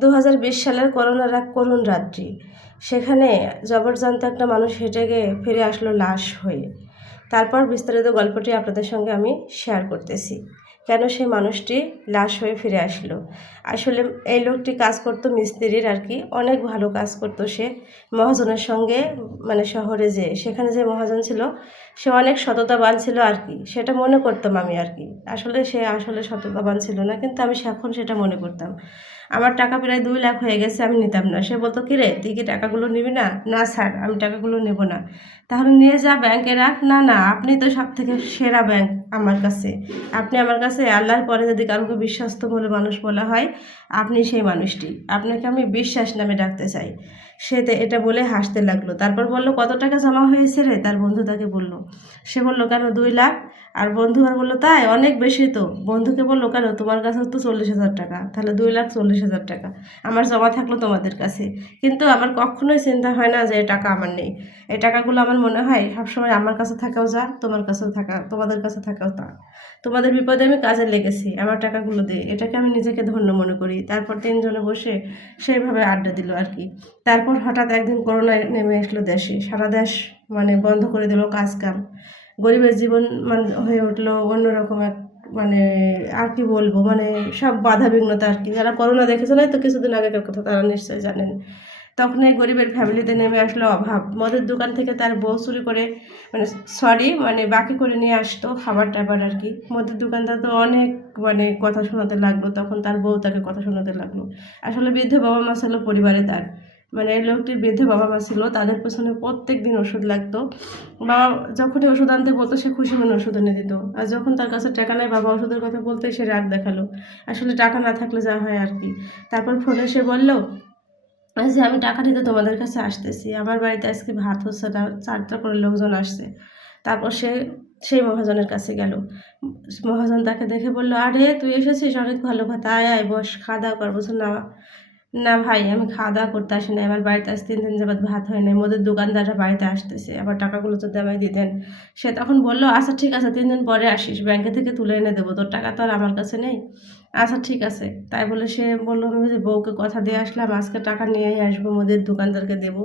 দু হাজার বিশ সালের করোনার এক করুণ রাত্রি। সেখানে জবরজান্ত একটা মানুষ হেঁটে গিয়ে ফিরে আসলো লাশ হয়ে। তারপর বিস্তারিত গল্পটি আপনাদের সঙ্গে আমি শেয়ার করতেছি। কেন সেই মানুষটি লাশ হয়ে ফিরে আসলো? আসলে এই লোকটি কাজ করতো মিস্ত্রির আর কি। অনেক ভালো কাজ করতো সে। মহাজনের সঙ্গে মানে শহরে যে, সেখানে যে মহাজন ছিল, সে অনেক সততাবান ছিল আর কি। সেটা মনে করতাম আমি আর কি। আসলে সে আসলে সততাবান ছিল না, কিন্তু আমি এখন সেটা মনে করতাম। আমার টাকা প্রায় দুই লাখ হয়ে গেছে, আমি নিতাম না। সে বলতো, কি রে, তুই কি টাকাগুলো নিবি না? না, স্যার, আমি টাকাগুলো নেব না। তাহলে নিয়ে যা, ব্যাংকে রাখ। না না, আপনি তো সব থেকে সেরা ব্যাংক। আমার কাছে। আপনি আমার কাছে আল্লাহর পরে যদি কারোকে বিশ্বাস্ত বলে মানুষ বলা হয়, আপনি সেই মানুষটি। আপনাকে আমি বিশ্বাস নামে ডাকতে চাই। সে এটা বলে হাসতে লাগল। তারপর বলল, কত টাকা জমা হয়েছে রে? তার বন্ধু তাকে বলল। সে বলল, কেন? দুই লাখ? আর বন্ধু আর বলল, তাই, অনেক বেশি তো। বন্ধুকে বলল, কেন? তোমার কাছে তো চল্লিশ হাজার টাকা। তাহলে দুই লাখ চল্লিশ হাজার টাকা। আমার জমা থাকল তোমাদের কাছে। কিন্তু আমার কখনোই চিন্তা হয় না যে এই টাকা আমার নেই। এই টাকাগুলো আমার মনে হয় সবসময় আমার কাছে থাকাও যা, তোমার কাছেও থাকা, তোমাদের কাছে থাকাও তা। তোমাদের বিপদে আমি কাজে লেগেছি। আমার টাকাগুলো দিয়ে এটাকে আমি নিজেকে ধন্য মনে করি। তারপর তিনজনে বসে সেইভাবে আড্ডা দিল আর কি। তারপর হঠাৎ একদিন করোনা নেমে আসলো দেশে। সারা দেশ মানে বন্ধ করে দিল কাজ কাম গরিবের জীবন মানে হয়ে উঠল অন্যরকম এক মানে আর কি বলব? মানে সব বাধা বিঘ্নতা আর কি। যারা করোনা দেখেছে না তো কিছুদিন আগেকার কথা, তারা নিশ্চয়ই জানেন। তখন এই গরিবের ফ্যামিলিতে নেমে আসলো অভাব। মদের দোকান থেকে তার বউ চুরি করে মানে সরি মানে বাকি করে নিয়ে আসতো খাবার টাবার আর কি। মদের দোকানদার তো অনেক মানে কথা শোনাতে লাগল। তখন তার বউ তাকে কথা শোনাতে লাগল। আসলে বৃদ্ধ বাবা মা ছিল পরিবারে তার। মানে এই লোকটির বৃদ্ধ বাবা মা ছিল, তাদের পেছনে প্রত্যেক দিন ওষুধ লাগতো। বাবা যখনই ওষুধ আনতে বলতো, সে খুশি মনে ওষুধ এনে দিত। আর যখন তার কাছে টাকা নেয় বাবা ওষুধের কথা বলতে সে রাগ দেখাল। আসলে টাকা না থাকলে যা হয় আর কি। তারপর ফোনে সে বলল যে আমি টাকা নিতে তোমাদের কাছে আসতেছি। আমার বাড়িতে আজকে ভাত হচ্ছে না, চারটা করে লোকজন আসছে। তারপর সে সেই মহাজনের কাছে গেল। মহাজন তাকে দেখে বলল, আরে, তুই এসেছিস? অনেক ভালো কথা আয় আয়, বস, খাওয়া দাওয়া কর বলছো না না ভাই, আমি খাওয়া দাওয়া করতে আসি না আমার বাড়িতে আজ তিন দিন যাবৎ ভাত হয় না মোদের দোকানদাররা বাড়িতে আসতেছে, আবার টাকাগুলো যদি আমায় দিতেন। সে তখন বলল আচ্ছা ঠিক আছে, তিন দিন পরে আসিস ব্যাংকে থেকে তুলে এনে দেবো। তোর টাকা তো আর আমার কাছে নেই? আচ্ছা ঠিক আছে। তাই বলে সে বলল, আমি যে বউকে কথা দিয়ে আসলাম, আজকে টাকা নিয়েই আসব, মোদের দোকানদারকে দেবো।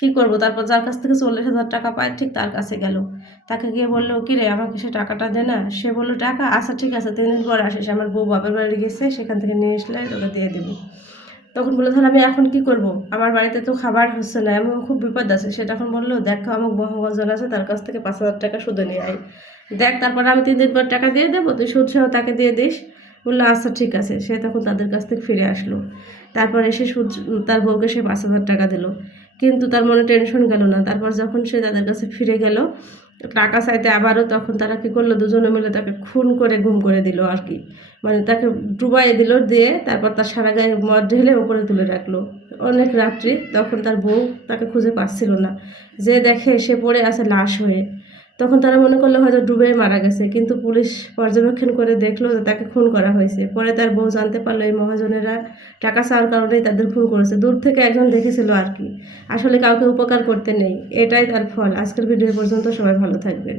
কী করব? তারপর যার কাছ থেকে চল্লিশ হাজার টাকা পায়, ঠিক তার কাছে গেল। তাকে গিয়ে বলল, কি রে, আমাকে সে টাকাটা দে না? সে বলল, টাকা? আচ্ছা ঠিক আছে, তিন দিন পর আসিস। আমার বউ বাবার বাড়ি গেছে, সেখান থেকে নিয়ে আসলে তোকে দিয়ে দেবো। তখন বলল, তাহলে আমি এখন কি করব? আমার বাড়িতে তো খাবার হচ্ছে না। এমন খুব বিপদ আছে। সে তখন বলল, দেখো আমার বহুজন আছে, তার কাছ থেকে পাঁচ হাজার টাকা সুদে নিয়ে আয়। দেখ, তারপর আমি তিন দিন পর টাকা দিয়ে দেবো, তুই সুদ সহ তাকে দিয়ে দিস। বলল আচ্ছা ঠিক আছে। সে তখন তাদের কাছ থেকে ফিরে আসলো। তারপর এসে সুদ, তার বউকে সে পাঁচ হাজার টাকা দিল। কিন্তু তার মনে টেনশন গেল না। তারপর যখন সে তাদের কাছে ফিরে গেল টাকা চাইতে আবারও তখন তারা কী করল? দুজনে মিলে তাকে খুন করে, গুম করে দিল আর কি। মানে তাকে ডুবাই দিল, দিয়ে তারপর তার সারা গায়ে মদ ঢেলে ওপরে তুলে রাখল। অনেক রাত্রি তখন তার বউ তাকে খুঁজে পাচ্ছিল না। যে দেখে সে পড়ে আছে লাশ হয়ে। তখন তারা মনে করল হয়তো ডুবে মারা গেছে, কিন্তু পুলিশ পর্যবেক্ষণ করে দেখল যে তাকে খুন করা হয়েছে। পরে তার বউ জানতে পারল এই মহাজনেরা টাকা চাওয়ার কারণেই তাদের খুন করেছে। দূর থেকে একজন দেখেছিল আর কি। আসলে কাউকে উপকার করতে নেই, এটাই তার ফল। আজকের ভিডিও পর্যন্ত সবাই ভালো থাকবেন।